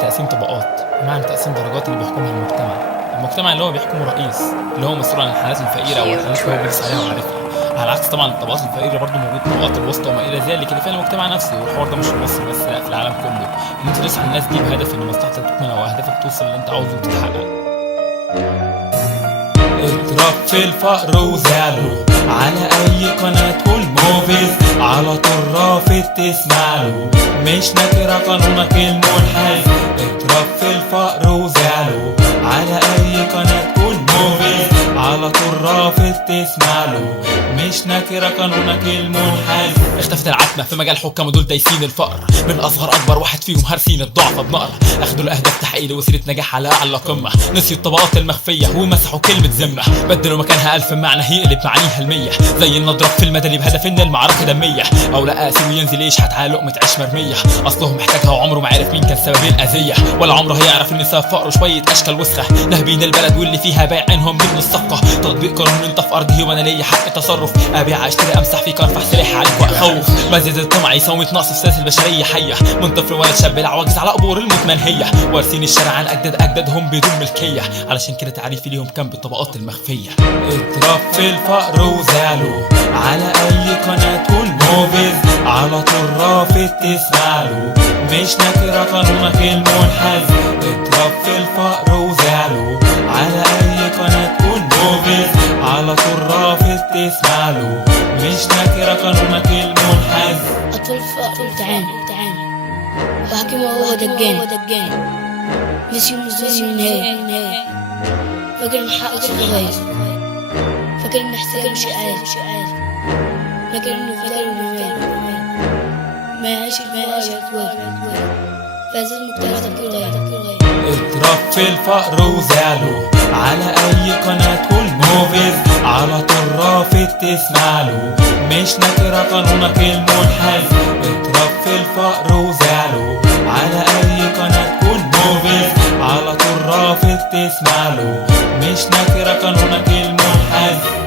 تقسيم طبقات، بمعنى تقسيم درجات اللي بيحكمها المجتمع اللي هو بيحكمه رئيس اللي هو مسؤول عن الحالات الفقيره او الحالات اللي هو بيقيس عليها وعارفها. على عكس طبعا الطبقات الفقيره برضه موجود طبقات الوسطى وما الى ذلك اللي فيها المجتمع نفسه، والحوار ده مش في مصر بس، لا في العالم كله. ان انت تسعى الناس دي بهدف ان مصلحتك تكمل او اهدافك توصل اللي انت عاوزه وتتحقق. اضرب في الفقر وزعله على اي قناة والموفيز، على طول رافض تسمعله، مش ناكر قانونك المنحاز. اضرب في الفقر وزعله على اي قناة والموفيز، على طول رافض تسمعله، مش ناكر قانونك المنحاز. اختفت العتمة في مجال حكام ودول دايسين الفقر، من اصغر اكبر واحد فيهم هارسين الضعف بنقر. اخدوا الاهداف تحقيق وسيلة نجاح على اعلى قمة، نسيوا الطبقات المخفية ومسحوا كلمة ذمة، بدلوا مكانها 1000 معنى يقلب معانيها المية. زي النضرب في المدني بهدف ان المعركة دمية، او لا قاسي وينزل يشحت على لقمة عيش مرمية. اصله محتاجها وعمره ما عرف مين كان سبب الاذية، ولا عمره هيعرف ان سبب فقره شوية اشكال وسخة نهبين البلد واللي فيها بايع عينهم من الصفقة. تطبيق قانون انت في ارضي وانا ليا حق تصرف، ابيع اشتري امسح فيك ارفع سلاح عليك واخوف. مزيد الطمع يسوي نقص في سلاسل البشرية حية، من طفل ولد شاب العواجز على قبور الموت منهية، وارثين الشارع عن اجدادهم بدون ملكية. علشان كده تعريفي ليهم كان بالطبقات المخفية. اضرب في الفقر وزعله على اي قناة والموفيز، على طول رافض تسمعله، مش ناكر قانونك المنحاز. اضرب في الفقر وزعله على اي قناة والموفيز، على طول رافض تسمعله، مش ناكر قانونك المنحاز. اطفال الفقر تعاني وحكيمه هو دجاني، نسيوا النزول من النهاية، فاكر ان حقه في الغاية، فاكر ان احتياجه شيء عادي، فاكر انه ما يعيش الفقر فهذا المجتمع تفكير غاية. اضرب في الفقر وزعله على اي قناة والموفيز، على طول رافض تسمعله، مش ناكر قانونك المنحاز. اضرب في الفقر وزعله على اي قناة والموفيز، على طول رافض تسمعله، مش ناكر قانونك المنحاز.